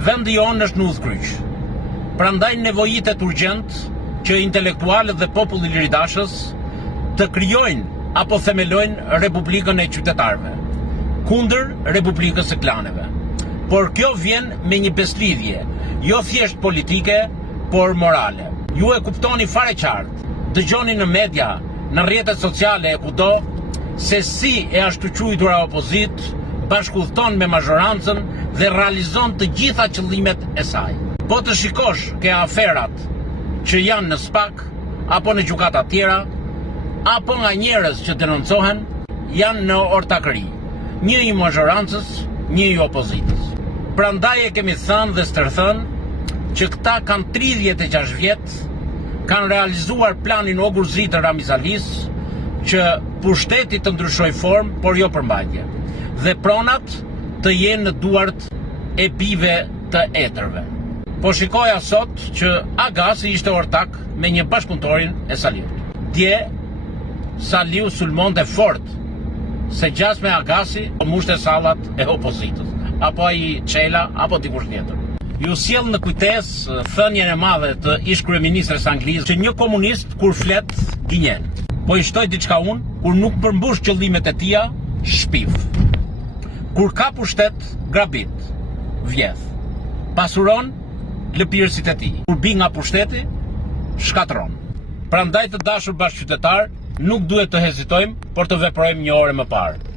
Vendi jonë është në udhkryq. Prandaj nevojitet urgjent që intelektualët dhe populli liridashës të krijojnë apo themelojnë Republikën e qytetarëve, kundër Republikës së klaneve. Por kjo vjen me një beslidhje, jo thjesht politike, por morale. Ju e kuptoni fare qartë, dëgjoni në media, në rrjetet sociale e kudo, se si e ashtu quajtura opozit bashkëudhton me mazhorancën dhe realizon të gjitha qëllimet e saj. Po të shikosh ke aferat që janë në SPAK, apo në gjykata tjera, apo nga njerëz që denoncohen, janë në ortakëri, një i mazhorancës, një i opozitës. Prandaj e kemi thënë dhe stërthënë që këta kanë 36 vjet, kanë realizuar planin Ogurzi të Ramiz Alis, që pushteti të ndryshoj formë, por jo përmbajtje, dhe pronat të jenë në duart e bijve të etërve. Po shikoja sot që Agasi ishte ortak me një bashkëpunëtorin e Saliut. Dje, Saliu sulmonte fort se gjas me Agasi o mushte sallat e opozitës, apo ai Çela, apo dikush tjetër. Ju sjell në kujtesë thënien e madhe të ish kryeministres anglez që një komunist kur flet gënjen. Po i shtoj diçka unë, kur nuk përmbush qëllimet e tia, shpif. Kur ka pushtet, grabit, vjedh. Pasuron lëpirësit e tij. Kur bi nga pushteti, shkatron. Prandaj të dashur bashkëqytetar, nuk duhet të hezitojmë, por të veprojmë një orë më parë.